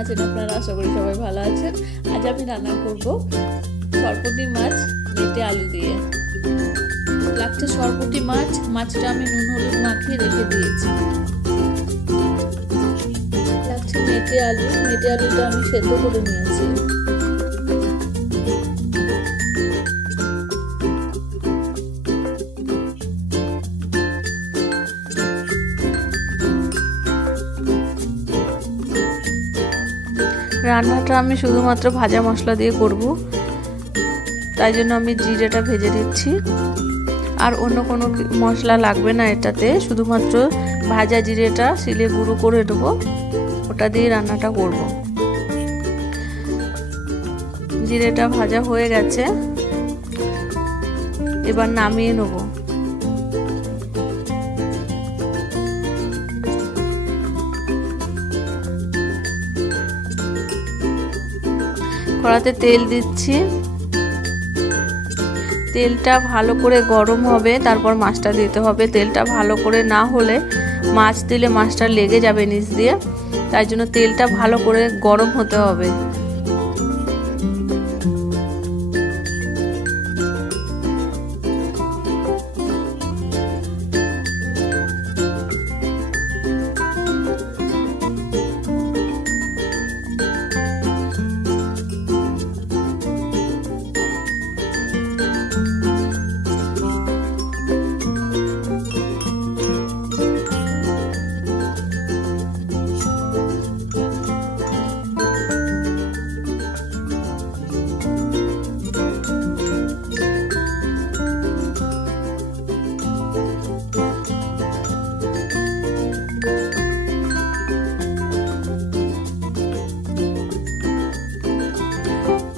আছেন আপনারা? আশা করি সবাই ভালো আছেন। আজ আমি রান্না করব সরপুঁটি মাছ মেটে আলু দিয়ে। লাগছে সরপুঁটি মাছ, মাছটা আমি নুন হলুদ মাখিয়ে রেখে দিয়েছি। লাগছে মেটে আলু, মেটে আলুটা আমি সেদ্ধ করে নিয়েছি। রান্নাটা আমি শুধুমাত্র ভাজা মশলা দিয়ে করব, তাই জন্য আমি জিরেটা ভেজে দিচ্ছি। আর অন্য কোনো মশলা লাগবে না এটাতে, শুধুমাত্র ভাজা জিরেটা শিলে গুঁড়ো করে দেবো, ওটা দিয়ে রান্নাটা করব। জিরেটা ভাজা হয়ে গেছে, এবার নামিয়ে নেব। কড়াতে তেল দিচ্ছি, তেলটা ভালো করে গরম হবে, তারপর মাছটা দিতে হবে। তেলটা ভালো করে না হলে মাছ দিলে মাছটা লেগে যাবে নিচ দিয়ে, তাই জন্য তেলটা ভালো করে গরম হতে হবে।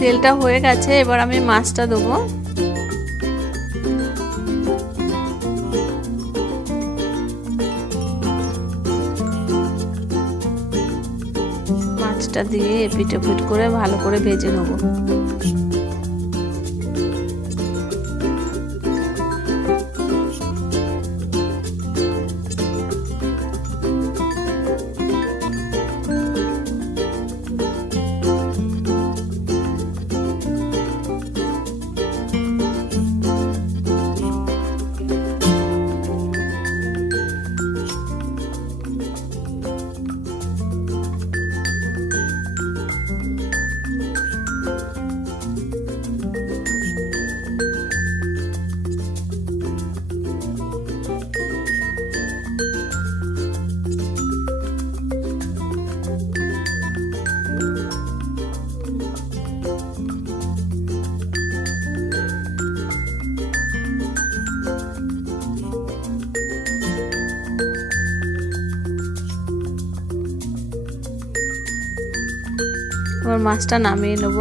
তেলটা হয়ে গেছে, এবার আমি মাছটা দেবো। মাছটা দিয়ে এপিট ওপিট করে ভালো করে ভেজে নেবো। এবার মাছটা নামিয়ে নেব।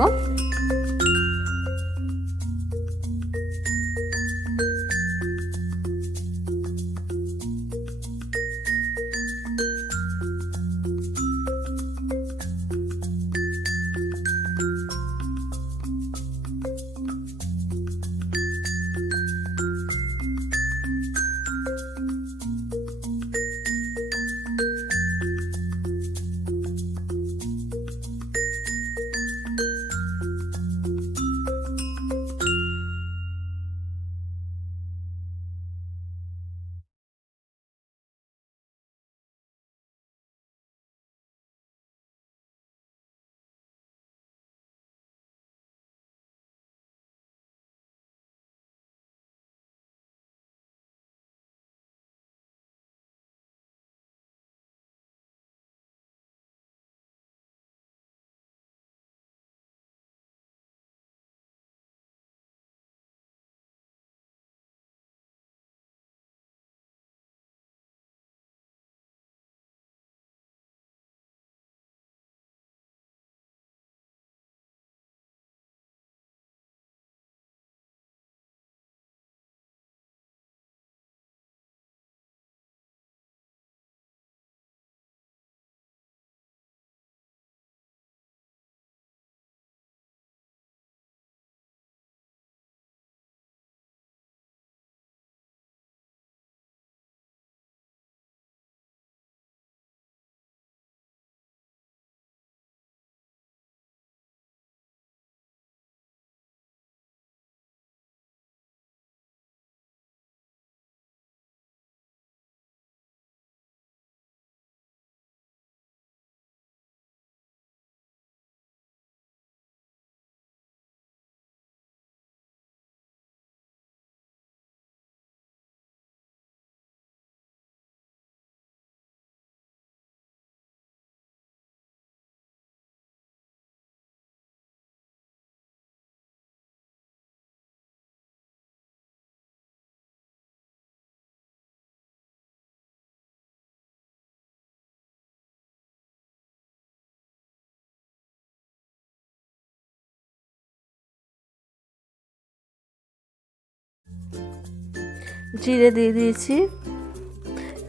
জিরে দিয়ে দিয়েছি,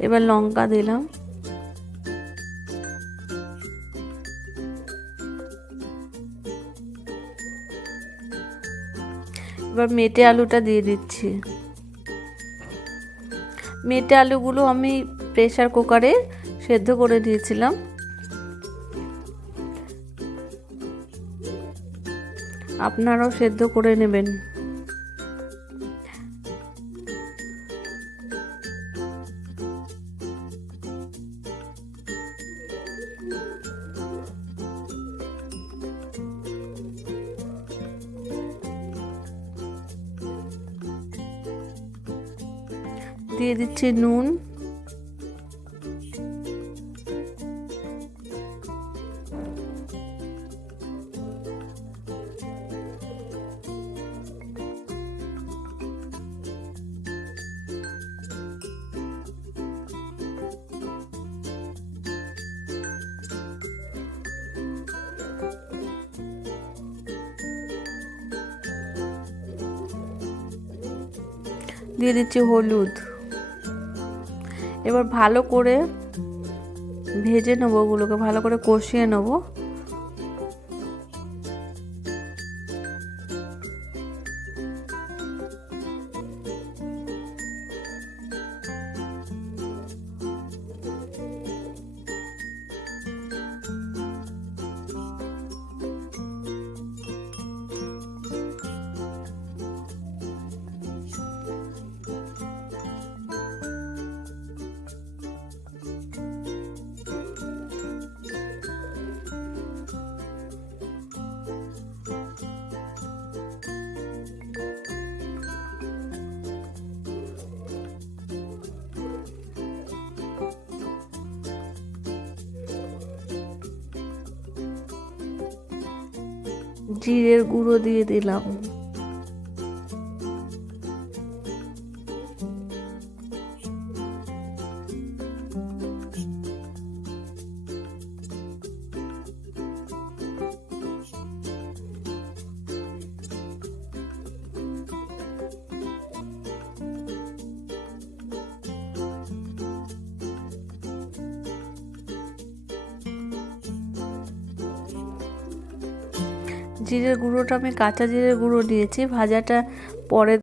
এবার লঙ্কা দিলাম, এবার মেটে আলুটা দিয়ে দিচ্ছি। মেটে আলুগুলো আমি প্রেসার কুকারে সেদ্ধ করে দিয়েছিলাম। আপনারাও সেদ্ধ করে নেবেন। দিয়ে দিচ্ছি নুন, দিয়ে দিচ্ছি হলুদ। এবার ভালো করে ভেজে নেবো, ওগুলোকে ভালো করে কষিয়ে নেবো। জিরের গুঁড়ো দিয়ে দিলাম, জিরের গুঁড়োটা আমি কাঁচা জিরের গুঁড়ো দিয়েছি, ভাজাটা পরে